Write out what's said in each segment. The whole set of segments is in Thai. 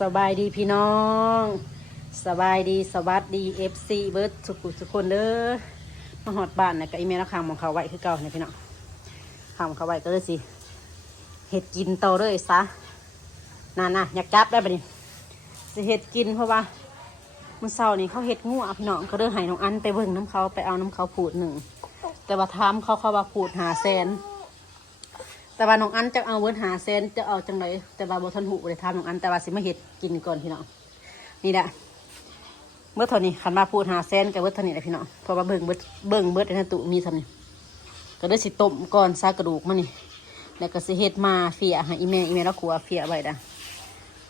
สบายดีพี่น้อง สบายดีสวัสดีเอฟซีเบิร์ดสุขุสุกคนเด้อมาหอดบ้านนะกับอีเมลคางมองเขาไว้คือเก่าเนี่ยพี่น้องคางมองเขาไว้ก็เลยสิเห็ดกินโตเลยซะนาน่ะอยากจับได้ปะนี่สิเห็ดกินเพราะว่ามื่อเช้านี้เขาเห็ดงัวพี่น้องก็เดินหายน้องอันไปเบิ่งน้ำเขาไปเอาน้ำเขาผูดหนึ่งแต่ว่าทำเขาเขาว่าผูดหาแสน แต่ว่าน้องอันจะเอาเวิร์ดหาเซนจะเอาจังไรแต่ว่าบทันหูเลยทำน้องอันแต่ว่าสิมาเห็ดกินก่อนพี่น้องนี่แหละเมื่อเท่านี้ขันมาพูดหาเซนกับเวิร์ดเท่านี้แหละพี่น้องเพราะว่าเบิ่งเบิดเบิ่งเบิดในนนตุมีท่านี้ก็ได้สิต้มก่อนซากระดูกมันนี่แล้วก็สิเห็ดมาเฟียให้อีเมอีเมแล้วขัวเฟียไว้ดะ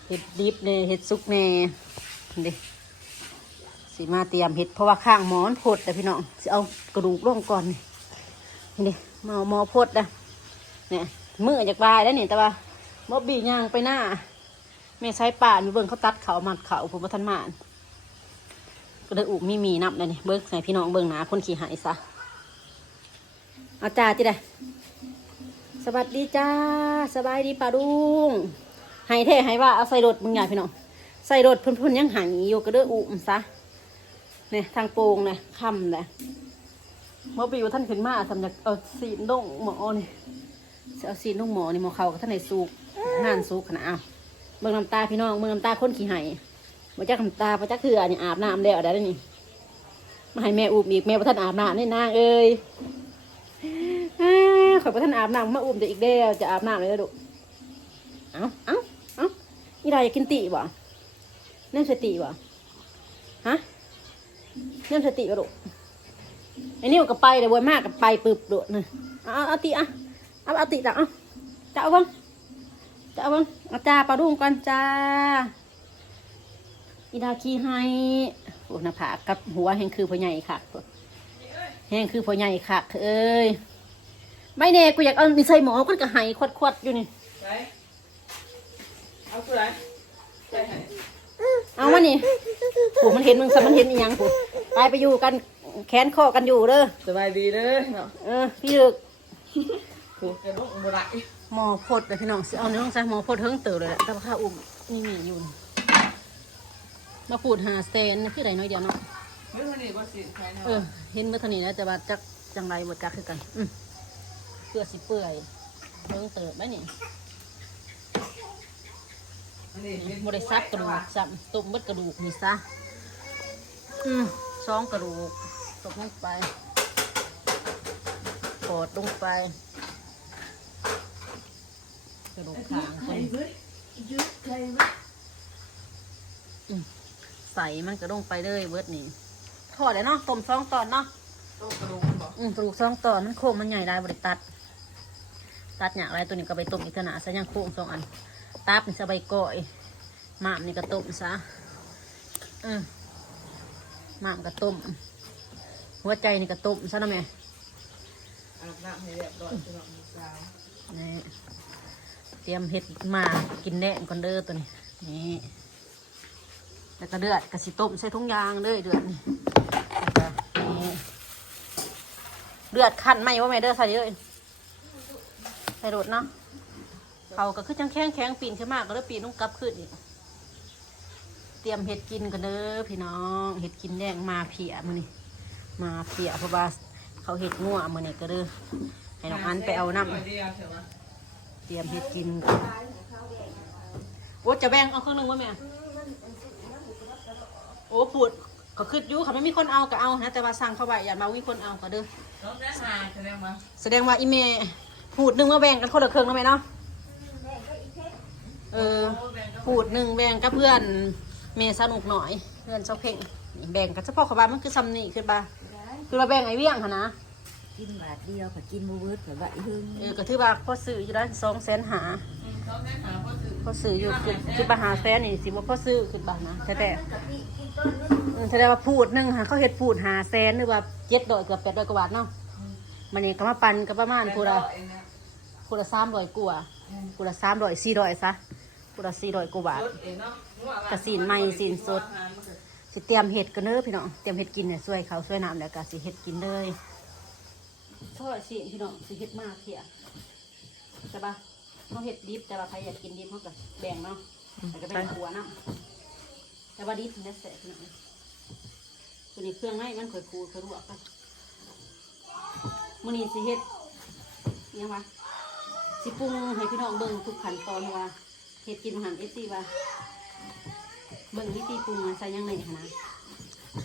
เห็ดดิบเนเห็ดซุกเน่นี่สิมาเตรียมเห็ดเพราะว่าข้างหมอนพดแต่พี่น้องสิเอากระดูกลงก่อนนี่นี่มอาหมอพดนะเนี่ย มือจากบายแล้วนี่แต่ว่าบ๊อบีย่างไปหน้าแม่ใช้ป่ามีเบิ่งเขาตัดเขามัดเขาผมว่าทันมานก็เลยอุมีมีนับเลยนี่เบิ่งใส่พี่น้องเบิ่งหนาคนขี่หายซะเอาจ้าจิได้สวัสดีจ้าสบายดีป่าดุงหายเท่ใหายว่าเอาใส่รถมึงใหญ่พี่น้องใส่รถเพุ่นๆยังหายอยู่ก็เด้ออุมซะเนี่ยทางโป่งเนี่ยค่ำเลยเมื่อปีว่าท่านขึ้นมาทำจากเอาสีนดงหมอนี่ เอาซีนลูกหมอนี่หมอเขากับท่านในสูกงานสูกขนาดเอาเบิ่งน้ำตาพี่น้องเบิ่งน้ำตาคนขี้ไห้มาจักน้ำตามาจักเถื่อนี่อาบน้ำแล้วได้แล้วนี่มาให้แม่อุบอีกแม่ประท่านอาบน้ำนี่นางเอ้ยอ้าขอยประท่านอาบน้ำมาอุบจะอีกเด้วจะอาบน้ำเลยนะดุเอาเอาเอานี่เราอยากกินตีบ่เน่นสติบ่ฮะเน่นสติบ่ดุไอ้นี่ก็ไปเลยวนมากกับไปปึบดุนี่เอาเอาเอาตีอะ เอาเอาติดอะเอาจะเอาบ้างจะเอาบ้างเอาจ้าปลาดุ้งก่อนจ้าอีดาขี้ให้โอ้หน้าผากกับหัวแห่งคือพ่อใหญ่ค่ะแห่งคือพ่อใหญ่ค่ะเอ้ยไม่แน่กูอยากเอานี่ใส่หมอก็กระหายควัดควัดๆอยู่นี่ไหนเอาตัวไหนใช่ไหมเอามานี่ผูมันเห็นมึงสมันเห็นอีหยังผูไปไปอยู่กันแขนข้อกันอยู่เด้อสบายดีเลยเนาะเออพี่ลึกถู กกระดูกบุไรหมอพดเลยพี่น้องสิเอาเนื้อซะหมอพดเทิงเติบเลยแหละแต่ว่าข้าอุ้มนี่มีอยู่นี่มาพูดหาเซนคือไรน้อยเดียวเนาะเมื่อวันนี้ว่าสิใครเนาะเออเห็นเมื่อเทานี้แล้วแต่ว่าจักจังไรบดจักคือกันอืมเปื่อยสิเปื่อยเทิงเติบไหมนี่อันนี้เป็นบริซับกระดูกซับตุ่มเบิดกระดูกนี่ซะอืมซองกระดูกตกลงไปปอดลงไป กระดูกขางคนยุดใครวะใส่มันกระดงไปเลยเบิดนี่ทอดเลยเนาะต้มซองตอนเนาะต้องกระดูกมันบอกอืมกระดูกซองตอนมันโค้งมันใหญ่ได้บริตัด ตัดอย่างไรตัวนี้ก็ไปต้มอีกขนาดซะยังโค้งสองอันตับนี่จะใบก้อยหมามนี่ก็ต้มซะอืมหมามก็ต้มหัวใจนี่ก็ต้มซะนะแม่อาบน้ำให้เรียบร้อยสำหรับลูกสาวนี่เต รียมเห็ดมากินแน่ก่อนเด้อตัวนี้นี่แล้วก็เดือดกระสิต้มใส่ทุงยางเด้อเดือดนี่เดือดขั้นไหมว่าแม่เด้อใส่เลยใส่รดเนาะเขาก็คือจังแข้งแข้งปีนขึ้นมากก็เลยปีนต้องกลับขึ้นอีกเตรียมเห็ดกินกันเด้อพี่น้องเห็ดกินแดงมาเพียมันนี่มาเพียเพราะว่าเขาเห็ดงัวมือนี่ก็เด้อให้น้องอันไปเอาน้ำ เดียวใช่ไหมเตรียมเห็ดกินก่อนโอ้จะแบ่งเอาเครื่องหนึงวะแม่โอ้ปูดก็คืออยูค่ะไม่มีคนเอาก็เอานะแต่ว่าสั่งเข้าไปอย่ามาวิคนเอาก็เด้อน้องได้หาแสดงว่าแสดงว่าอีเมพูดหนึ่งมาแบ่งกันคนละเครื่องแล้วไหมเนาะเออพูดหนึ่งแบ่งกับเพื่อนเมสนุกหน่อย เพื่อนเจ้าเพ่งนี่แบ่งกันเฉพาะเขาบ้านมันคือซัมนี่คือบ้าคือเราแบ่งไอ้เวี่ยงค่ะนะ กินบาทเดียวค่ะกินบูเวิร์ดแบบว่าอีหึงเออก็ถือว่าพ่อซื้ออยู่ได้สองแสนหาน้องได้หาพ่อสื่ออซื้ออยู่คือคือปัญหาแสนนี่สิว่าพ่อซื้อคือบานนะแต่แต่แสดงว่าพูดหนึ่งค่ะเขาเห็ดพูดหาแสนหรือว่าเจ็ดดอยเกือบแปดดอยกว่าบาทเนาะมันนี่ก็มาปันก็ประมาณพูดละเองนะพูดละสามดอยกว่าพูดละสามดอยสี่ดอยซะพูดละสี่ดอยกว่าบาทกระสีนใหม่สีนสดสิเตรียมเห็ดกันเด้อพี่น้องเตรียมเห็ดกินเนี่ยช่วยเขาช่วยน้ำแล้วก็สิเห็ดกินเลย ช่วยสิพี่น้องสิเห็ดมากเถี่ยใช่ปะเขาเห็ดดิบแต่ว่าใครอยากกินดิบเขาก็แบ่งเนาะเแต่ก็เป็นหัวน้ำแต่ว่าดิบมันได้แสบขนาดนี้ตัวนี้เครื่องในมันค่อยคูค่อยลวกกันมื้อนี้สิเฮ็ดอิหยังวะสิปรุงให้พี่น้องเบิ่งทุกขั้นตอนว่าเฮ็ดกินอาหารเอซี่ว่าเบิ่งวิธีปรุงอะใส่หยังไงหั้นนะ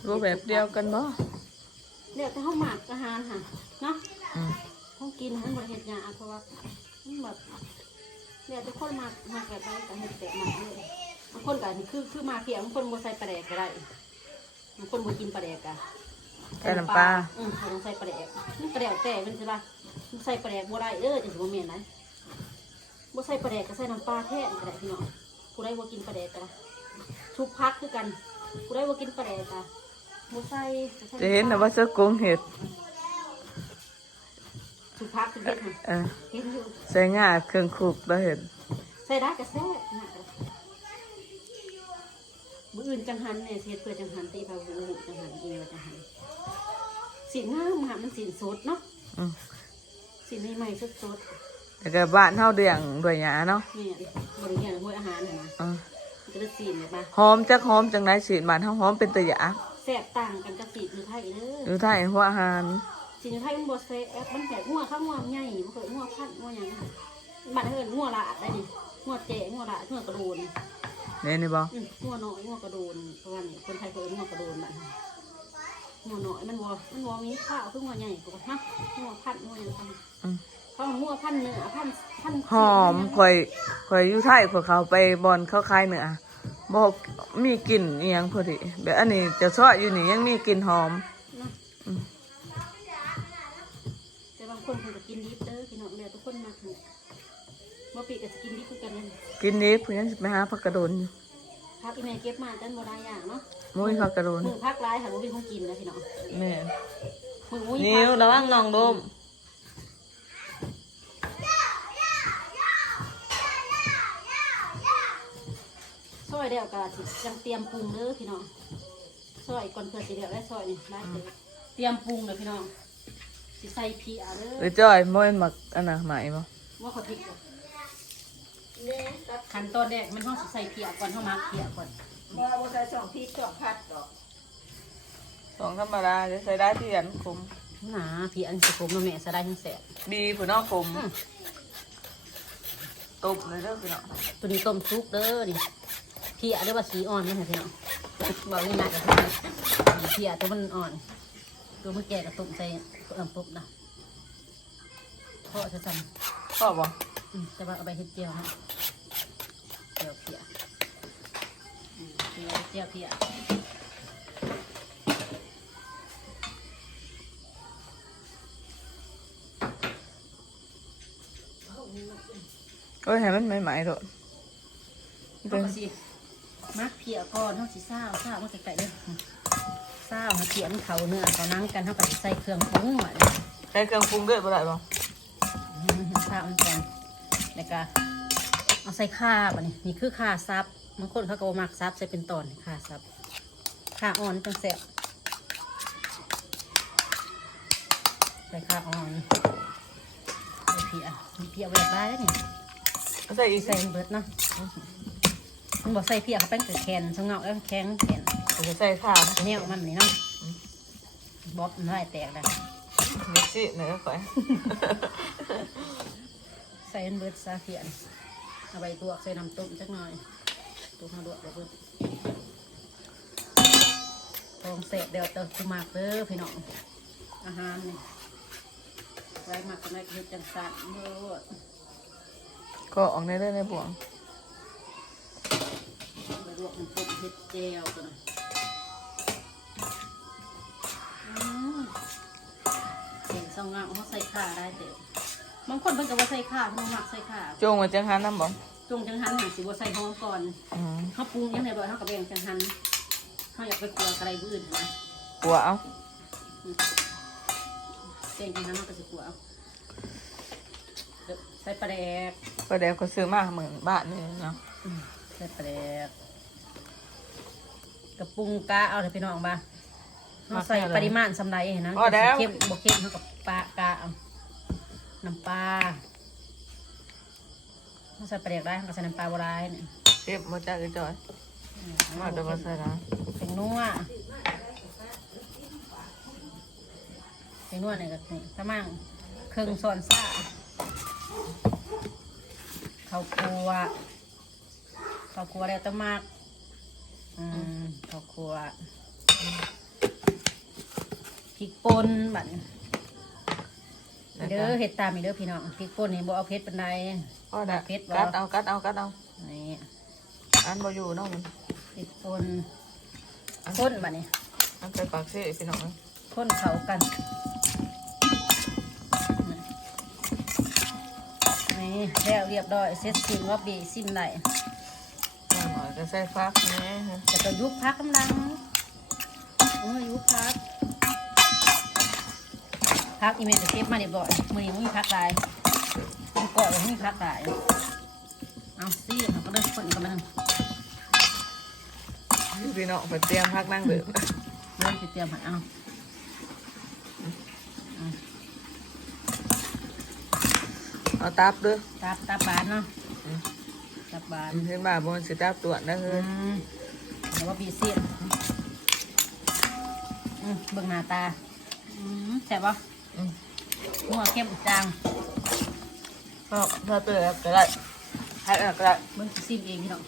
รูปแบบเดียวกันบ่ เดี๋ยวแต่เฮาหมักอาหารค่ะเนาะอืมเขากินมันบ่เฮ็ดหยากเพราะว่ามันแบบเนี่ยทุกคนมามาแบบไปแต่เฮ็ดแต่มาเลยบางคนก็นี่คือคือมาเพียงบางคนบ่ใส่ปลาแดกก็ได้บางคนบ่กินปลาแดกก็ใส่น้ำปลาอืมเขาต้องใส่ปลาแดกมันปลาแดกแต่มันสิว่ามันใส่ปลาแดกบ่ได้เด้อจังสิบ่แม่นนะบ่ใส่ปลาแดกก็ใส่น้ำปลาแทนก็ได้พี่น้องผู้ใดบ่กินปลาแดกก็ได้ทุกพักคือกันผู้ใดบ่กินปลาแดกก็ บ่ใส่ก็ใส่ำปลจะเห็นนะว่าเสื้อกงเห็ดทุกพักคือเฮ็ดหั่นเออเห็นอยู่ใส่ง่าเครื่องคูกแล้วเห็นใส่ได้ก็แซ่บนะมืออื่นจังหันเนี่ยเฮ็ดเพื่อจังหันตีพาวุ้จังหันเอวจังหันสีงามค่ะมันสีสดเนาะอืมสีใหม่ๆสดสดแล้วก็บ้านเฮาเดืองด้วยหยาเนาะๆเนี่ยบริการห้วยอาหารน่ะนะเออมันก็จะสีแบบมาหอมจักหอมจังไดสีบ้านเฮาหอมเป็นตะหยา แซ่บต่างกันกับสีอยู่ไทยเด้ออยู่ไทยหัวอาหารสีอยู่ไทยมันบ่แซ่บมันแบบงัวข้าวงัวใหญ่บ่เคยงัวพันงัวหยังบัดเฮินงัวละได้นี่งัวแจ๋งัวละงัวกระโดนเนี่ยนี่บ่อืมงัวน้อยงัวกระโดนเพราะว่านี่คนไทยเขาเอิ้นงัวกระโดนบัดนี้งัวน้อยมันบ่มันบ่มีข้าวคืองัวใหญ่กว่าฮะงัวพันงัวหยังกันอืมเขางัวพันเนื้อพันพันหอมข่อยข่อยอยู่ไทยพวกเขาไปบอนเขาขายเนื้อ บ่มีกลิ่นอีหยังพอดีแบบอันนี้จะซอยอยู่นี่ยังมีกลิ่นหอมเนาะอืมแต่บางคนเพิ่นก็กินดิบเด้อพี่น้องเด้อทุกคนมักเนี่ยบ่ปีก็สิกินดิบคือกันนั่นกินนี้เพื่อนสิไปหาผักกระโดนอยู่พักอีแม่เก็บมาจันบ่ได้อย่างเนาะมุ้ยผักกระโดนมือพักหลายค่ะบ่มีของกินนะพี่น้องแม่มือมุ้ยนิ้วพักระวังน้องโดม ซอยเดียวก็สิจังเตรียมปรุงเด้อพี่น้องซอยก่อนเพื่อสิเดียวได้ซอยนี่ได้เด้อเตรียมปรุงเด้อพี่น้องสิใส่พีอาเด้หรืออจ้อยม้อยหมักอันน่ะไหมบ่ว่าขอพริกก่อนขั้นตอนแรกมันต้องสิใส่เพียก่อนเฮามักเพียก่อนบ่บ่ใส่สองพริกสองผัดดอกสองธรรมดาจะใส่ได้ที่อันคมหนาเพียอันสิผมเนาะแม่ใส่ได้ทั้งแสบดีผู้น้องคมตบเลยเด้อพี่น้องตัวนี้ต้มซุปเด้อนี่เพียเด้อว่าสีอ่อนมันค่ะพี่น้องบอกง่ายๆก็คือเพียตัวมันอ่อน ตัวมันแก่ก็ต้มใส่น้ำซุปนะเพราะจะสั่นชอบบ่อืมแต่ว่าเอาไปเฮ็ดเจียวนะเจียวเพียอืมเจียวเจียวเพียโอ้ยให้มันใหม่ๆโดดเอาก็สิ มักเพียก่อนเท่าสิซ่าวซ่าวมันไก่ๆเด้อซ่าวให้เพียมันเขาเนื้อเขานั่งกันเท่ากับสิใส่เครื่องปรุงอะใส่เครื่องปรุงด้วยบ่ได้บ่ข้าวมันก่อนแล้วก็เอาใส่ข้าบะนี่นี่คือข้าซับบางคนเขาก็บ่มักซับใส่เป็นตอนข้าซับข้าอ่อนจังแซ่บใส่ข้าอ่อนใส่เพียมีเพียไว้ได้แล้วนี่ใส่อีกใส่ใส่เบิดเนาะ มันบอกใส่เพียเขาเป็นกระแคนสงเงาแล้วแข็งแข็งจะใส่ข้าวแนวมันนี่เนาะบ๊อบมันได้แตกแล้วมิกซี่เนื้อข่อยใส่อันเบิดซาเขียนเอาใบตัวใส่น้ำต้มจักหน่อยตัวข้าวดวกเดี๋ยวเบิดทองเสร็จเดี๋ยวเติมคุมากเด้อพี่น้องอาหารนี่ไว้หมักกันไว้คือจังสันเด้อก็ออกในเด้อในบ่วงใบล วกมันต้มเห็ดเจลตัวน่ะอืมเห็นสองเงาเขาใส่ข่าได้เด็ดบางคนเพิ่นก็บ่ใส่ข่าเพิ่นบ่มักใส่ข่าจงมาจังหันน้ำบ่จงจังหันหนึ่งสิบ่ใส่หอมก่อนอืมเขาปรุงยังไงบ่เขากับแบ่งจังหันเขาอยากไปกลัวอะไรผู้อื่นนะกลัวเอาแบ่งจังหันเขาก็สิกลัวเอาเดี๋ยวใส่ปลาแดกก็เดี๋ยวก็ซื้อมาเหมือนบ้านนี่เนาะอืมใส่ปลาแดก กระปรุงกะเอาเถอะพี่น้องบ้าเขาใส่ปริมาณสำไรเห็นนะจะสิเข้มบ่เข้มเขากับปลากะเอาน้ำปลาเขาใส่ปลาแดกได้เขาก็ใส่น้ำปลาบัวลายเนี่ยเก็บมาจากไอ้จอยมาจะมาใส่นะเป็นนัวเป็นนัวเนี่ยก็นี่กระมังเครื่องส่วนซ่าข้าวคั่วข้าวคั่วแล้วแตะมาก อืมข้าวคั่วพริกป่นบัดนี้เด้อเห็ดตามอีเด้อพี่น้องพริกป่นนี่บ่เอาเผ็ดปานใดก็ได้เผ็ดบ่กัดเอากัดเอากัดเอานี่อันบ่อยู่เน้องมันพริกป่นข้นบัดนี้อันไปปากเสียพี่น้องข้นเข้ากันนี่แล้วเรียบร้อยเสร็จสิ้นว่าบีซิมได้ หน่อยจะใส่ฟักนี่จะก็ยุบพักกำลังโอ้ยยุบพักพักอีเมลจะเก็บมาเรียบร้อยมือนี้มีพักหลายมันก่อยว่ามีพักหลายเอาซี่เขาก็เดินคนกันมาหนึ่งพี่น้องไปเตรียมพักนั่งเดือเริ่มจะเตรียมหันเอาเอาตับเด้อตับตับบานเนาะอืม ตับบานเห็นบ่าบนสิตับตัวนั่นเลอืยมเดี๋ยวว่าบีเสียนอืมเบิ่งหน้าตาอืมแซ่บปะอืมหัวเข้มจางก็ถ้าเปิดแล้วก็ได้ให้อะไรก็ได้เบิ่งสิซิมเองพี่น้อง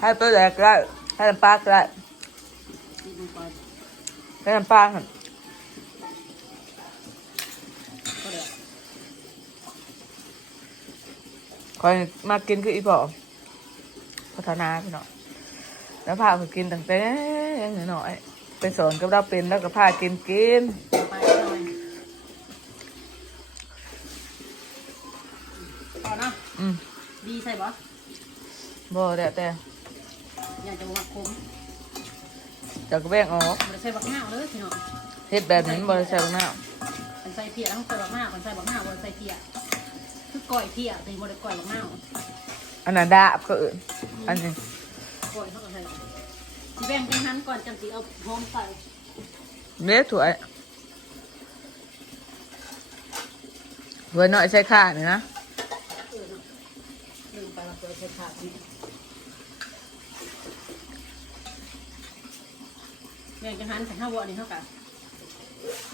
ให้เปิดแล้วก็ได้ให้น้ำปลาก็ได้ซิมก่อนให้น้ำปลาหั่น ก็เดี๋ยว คอยมากินคืออีพอพัฒนาพี่น้องแล้วพาไปกินตั้งแต่ยังน้อยๆไปสอนกับเราเป็นแล้วก็พากินกินไปหน่อยพอเนาะอืมดีใส่บ่บ่แต่แต่อยากจะบอกว่าคมจากแบ่งออกมันใส่บักหน้าวเลยพี่น้องเฮ็ดแบบนี้บ่ได้ใส่ลงน้มันใส่เพียแล้วมันใส่บักหน้าวมันใส่บักหน้าวมันใส่เพีย คือก่อยเพียแต่บ่ได้ก่อยบักหน้าวำอันนั้นดาบก็อื่นอันนี้ก่อยเท่ากับใส่สิแบ่งจังหันก่อนจังสิเอาหอมใส่เม็ดถั่วยถั่วยน้อยใส่ข้านี่นะเออเนาะลืมไปว่าตัวใส่ขาดนี่แบ่งจังหันใส่ห้าวอันนี้เท่ากับ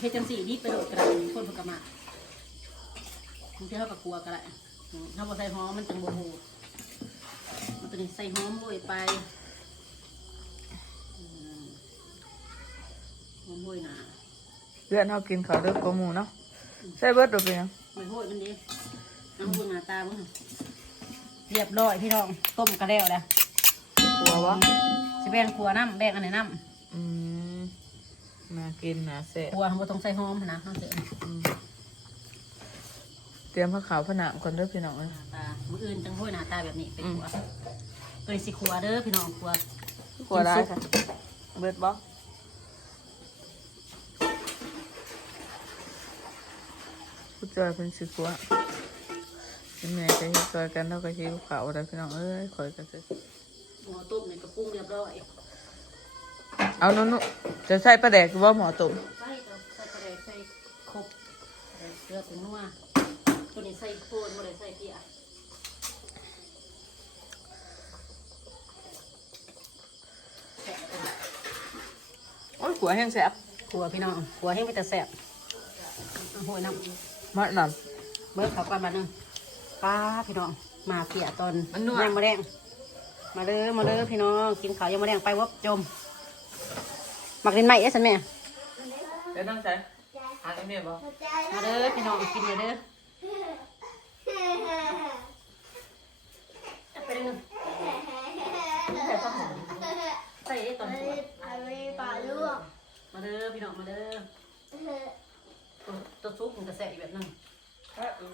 เฮ็ดจังสี่ดีไปโดดกระดาษคนพกกระมา มันจะเท่ากับกลัวกระไรถ้าบ่ใส่หอมมันจังโมโหมันตัวนี้ใส่หอมโรยไปอืมหอมโรยหนาเพื่อนเฮากินข้าวเด้อกว่าหมูเนาะใส่เบิดดอกเป็นหยังไม่โหยมันดีน้ำบุญหน้าตาบุญเรียบร้อยพี่น้องต้มกระเดวแล้วกลัววะสิแบ่งครัวน้ำแบ่งอันไหนน้อืมน่ากินน่าแซ่บำครัวบ่ต้องใส่หอมนะข้างเสืออืม เตรียมผ้าขาวผนามก่อนเด้อพี่น้องเอ้ยหน้าตามืออื่นจังห้อยหน้าตาแบบนี้เป็นครัวตัวนี้สิครัวเด้อพี่น้องครัวกลัวได้ค่ะ เบิดบ่ผู้จอยเป็นสิกลัวเป็นแม่จะเฮ็ดซอยกันเท่ากับที่ขาวได้พี่น้องเอ้ยคอยกันสิหม้อต้มในกระปุ้งเรียบร้อยเอานุ่นๆจะใส่ปลาแดกหรือว่าหมอตุ่ม ใส่ก็ใส่กระเดวใส่ครบเกลือเป็นนัว ตัวนี้ใส่โคนบ่ได้ใส่เปียกโอ้ยขัวแห้งแซ่บครัวพี่น้องครัวให้มันจะแซ่บเอาห้อยน้ำมาหนเบิร์ดเขาก่อนมาหนึ่งป้าพี่น้องมาเปียตอนมันนัวยังมาแดงมาเด้อมาเด้อพี่น้องกินข้าวยังมาแดงไปวบจมมักเล่นไหมเอ๊ะสันแม่ำเดี๋ยวนั่งใส่หาไอ้เมียบ่มาเด้อพี่น้องกินเลยเด้อเอาไปเด้อ ใส่ได้ตอนสวมาเด้อพี่น้องมาเด้อตัวตัวซุปมันกระแสอีกแบบหนึงแซ่บสุด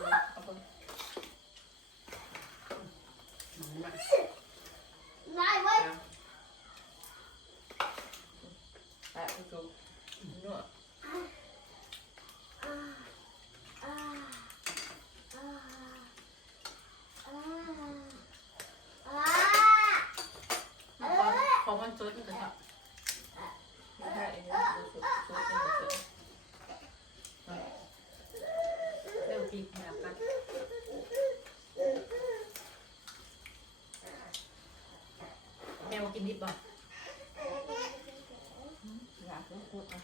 นัว ขอ ขอมันสดมันกระแส ไม่ใช่ไอ้เนี่ยสุดสุดสุดสุด เร็วปีกแบบกัน กินดิบบ่ อยากรู้กูอะ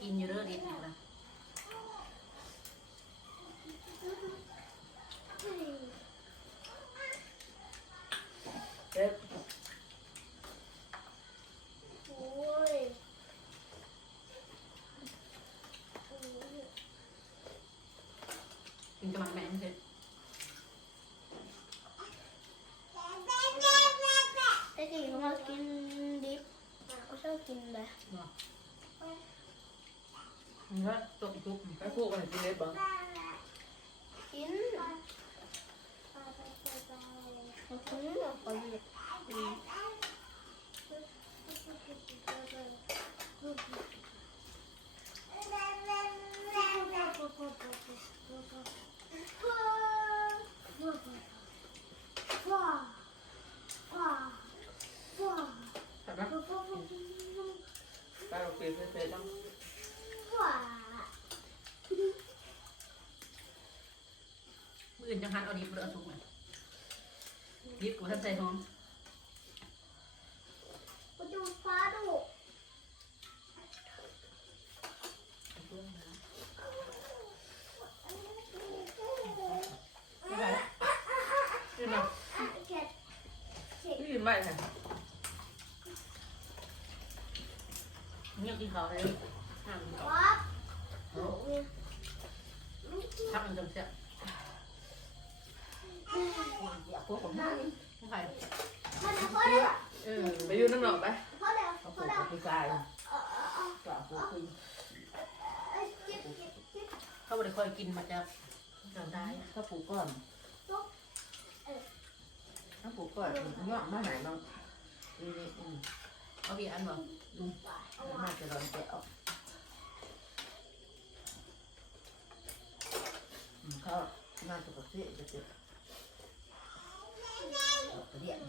กินอยู่เด้อดิบนี่นะเด็บกินกำลังแม่นเสร็จ แต่กี่เขามากินดิบเขาชอบ กินเลยบ่มันก็ตกทุกไปพูดกันกินเล็บบ้างกินเขากินแบบเขาหยิบอืมใช่ไหมไปเราเปลี่ยนเสร็จแล้วมื้ออื่นจังหันเอาดิบหรือเอาสุกไหมดิบกูท่านใส่หอมดูฟ้าดูไม่ได้นี่มาเก็ดนี่ไม่ค่ะ เงียบ กินข้าเลยห้ามกินข้าววับพักมันจนเสียอยากพวกผมนั่งไม่ใครพอแล้วพอแล้วเออไปอยู่น้ำหนองไปพอแล้วเขาปลูกแล้วปีกายเออเออเออก็ปลูกคุยเก็บเก็บเก็บเขาไม่ได้คอยกินมาจากจนได้เขาปลูกก่อนเขาปลูกก่อนเงาะมาไหนบ้างนี่นี่อืมเอาพี่อันบอก มาจะลองแกะออกเขามาสุกเสียจะเจ็บเรียน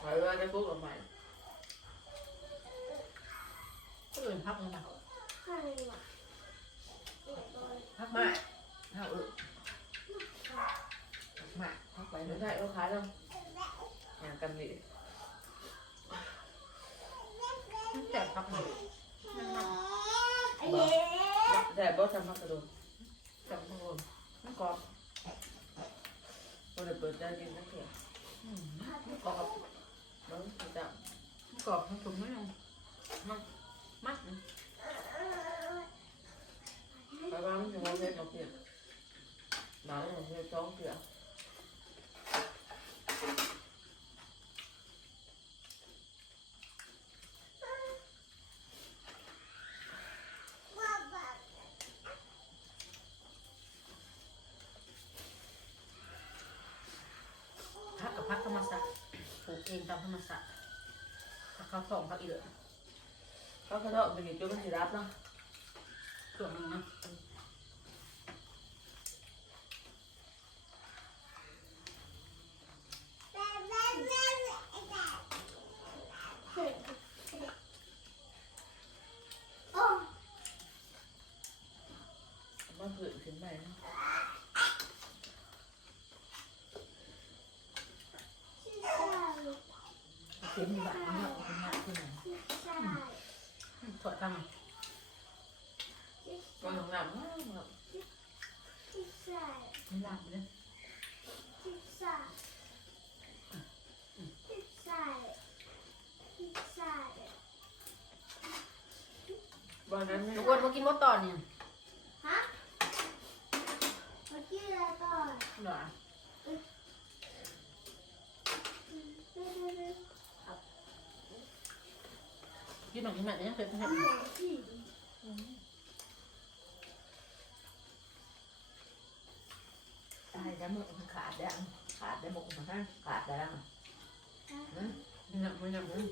ไปว่าจะพูดกับใหม่ก็อื่นพักมันมาให้ว่ะพักมาเขาเออพักมาพักไปไม่เลยได้เอาขายแล้วหากันดิ แจกพักเลยไอ้เย้แต่บ่ทำมากระโดดแจกพักเลยมันกรอบเราเดี๋ยวเปิดใจกินนักเขียนกรอบมันจะกรอบทั้งถุงไม่ยังมันมัดไปบ้านมันจะมาเล่นนักเขียนหนาของเพื่อนจ้องเขียน พักกับพักธรรมศาสตร์ปลูกเองตาม ธรรมศาสตร์พักข้าวทองเขาอีเลือเขาก็เถอะไปกินจุ๊บมันสิรับเนาะส่วนหนึงนะ โอ้ มันเกิดขึ้นใหม่นะ เข็มบ้านเงาะเป็นหน้าที่ไหนถอดทางมันหนักมากไม่ลาบเลยวันนั้นเนี่ยทุกคนมากินมดตอนเนี่ยฮะเมื่อกี้อะไรก่อนเหรอ กินหน่อยกินหน่อยเนี่ยเป็นแบบตายแล้วมึงมันขาดแล้วขาดได้หมกมาให้ขาดแล้วนะนี่นะไม่ยังเลย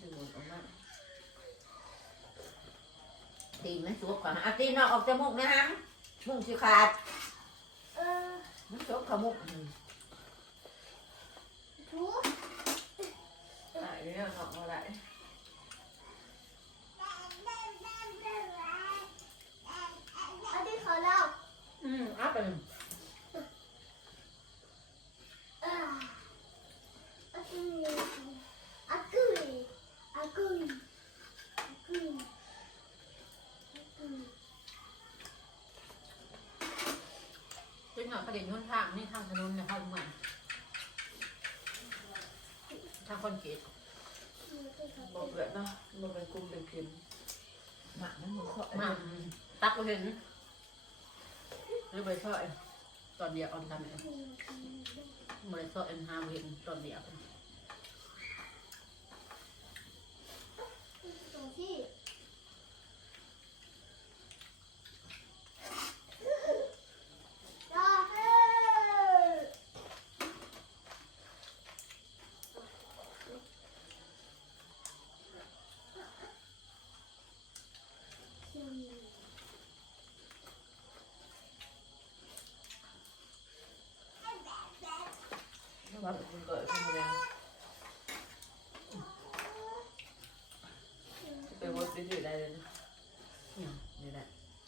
ถึงหมดออกมาตีนมันสวกก่อนอะตีนออกออกจมูกนะฮะมุงสิขาดเออมันสวกขมุกทุกตายเนี่ อืมอัพไปจนหน่อยประเด็นยุ่นทางนี่ทางถนนเนี่ยเขาเหมือนทางคนเกตบอกแบบเนาะมันเป็นกลุ่มเป็นพิมพ์หมามันมือเคาะหมาตักเห็น รือไปซ่อยตอนเดียวออนทำเองบริษัทเอ็นฮาเห็นตอนเดียว ตรงที่รอเฮ้ย ว่ามันเกิดขึ้นมาแล้ว ไปวัดไปอยู่ได้เลยนะ เนี่ย นี่แหละ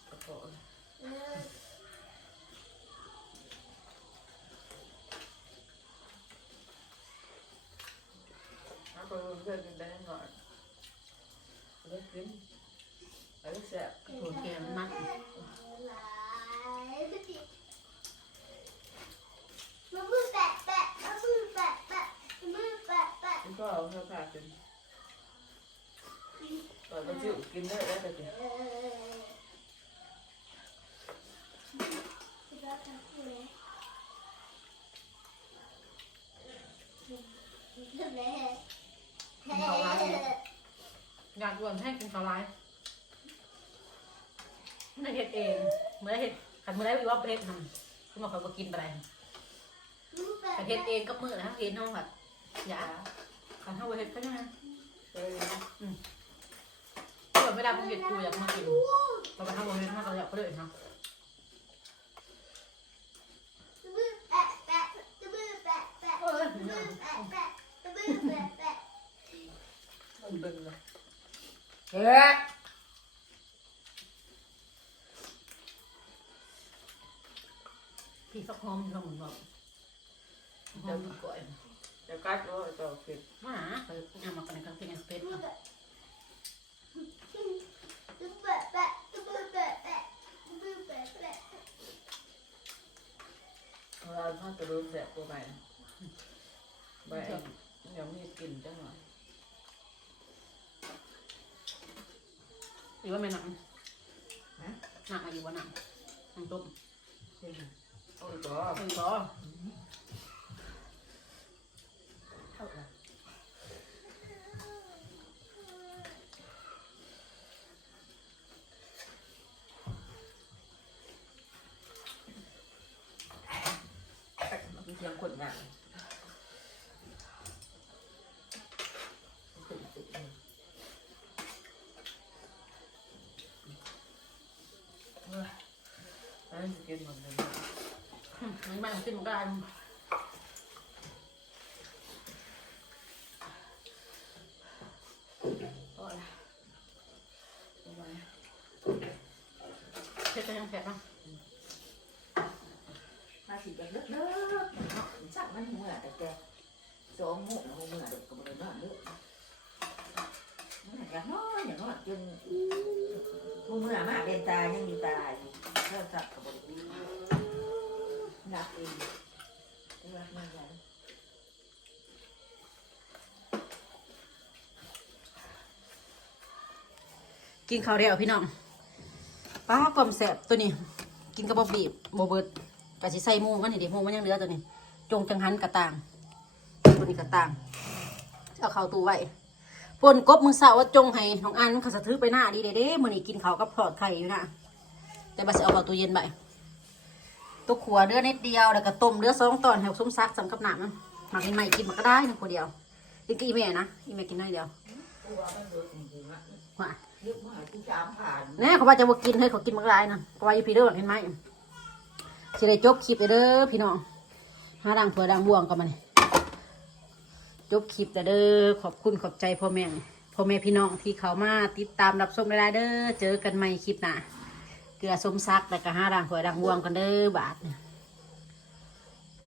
กระโปง เออ เอาไปเพื่อนกินได้หน่อยเล็กกินเล็กแซ่บ โถแกมันมัด มามือแปะแปะมามือแปะแปะมือแปะแปะ ก็เอาเสื้อผ้ากิน ตอนก็จิ้วกินได้ได้แต่กินเออคิดว่าทำคู่เลยทำเลยอยากรวมให้กินข้าวไรไม่เห็ดเองเมื่อเห็ดขันเมื่อไรวิว่าเห็ดทำคุณบอกเขาก็กินไปลยมือแปะเห็ดเองก็มือนะเห็ดน้องแบบอย่าขันเท่าเห็ดก็ยังไงเฮ้ ไม่ได้มึงเห็ดกูอยากมากินพอไปทำโมเห็ดมากก็อยากก็เลยเนาะมือแปะแปะมือแปะแปะมือแปะแปะมือแปะแปะมันดึงเลยเฮ้ยพี่สักหอมทำเหมือนแบบหอมก่อยจะกัดด้วยต่อผิดมาเออเอามากันในกางเกงเป็ด มือแปะมือแปะแปะมือแปะแปะมือแปะแปะเราถ้าจะรู้แซ่บตัวใหม่ใบยังมีกลิ่นจังหวะหรือว่าไม่หนังหนังอะไรอยู่วะหนังหนังต้มโอ้ยก็เออก็เท่าไหร่ มันเป็นเสียงคนงานเฮ้ย อันนี้จะกินหมดเลยมันไม่กินเหมือนกันก็ละตัวใหม่เผ็ดก็ยังเผ็ดเนาะมาสิจะเลิกเลิก เนาะสั่งมันหัวแต่แกสองโมงแล้วหัวเด็กก็มาเดินนอนเลิกมันองน้องน้อยจนผู้เมื่อมาเดินตายังอยู่ตาอยู่เริ่มสับกับบริบูนับเองแต่ว่ามันใหญ่กินข้าวเดียวพี่น้องป้าความแสบตัวนี้ กินกระบอกบีบโบเบิร์ตกะสิใส่มูมันนี่ดี๋ยวหมูมันยังเหลือตัวนี้ จงจังหันกระต่าง ตัวนี้กระต่างเอาเข้าตู้ไว้ปนกบมือสาร์ว่าจงให้น้องอันเขาสะทึกไปหน้าดีเด้เด้มื้อนี้กินข้าวกับพลอดไข่อยู่นะ แต่บัดสิเอาเข้าตู้เย็นไปตัวขัวเดือนิดเดียวแล้วก็ต้มเดือสองตอนให้สมซักสำกับหนามมันหมักใหม่กินมันก็ได้นึงคนเดียวกินกับอีเม่นะอีเม่กินน้อยเดียววมันเดือดจริงๆอะว่าลึกมากที่สามผ่านแน่เขาว่าจะบ่กินให้เขากินมันก็ได้นะก็ว่าอยู่พี่เด้อเห็นไหมสิได้จบคลิปไปเด้อพี่น้องหาดังเผื่อดังบ่วงกันมานี่จบคลิปแต่เด้อขอบคุณขอบใจพ่อแม่พ่อแม่พี่น้องที่เขามาติดตามรับชมได้เด้อเจอกันใหม่คลิปหน้า เกลือสมซักแล้วก็ห้าดังหอยดังวงกันเด้อบาทเนี่ย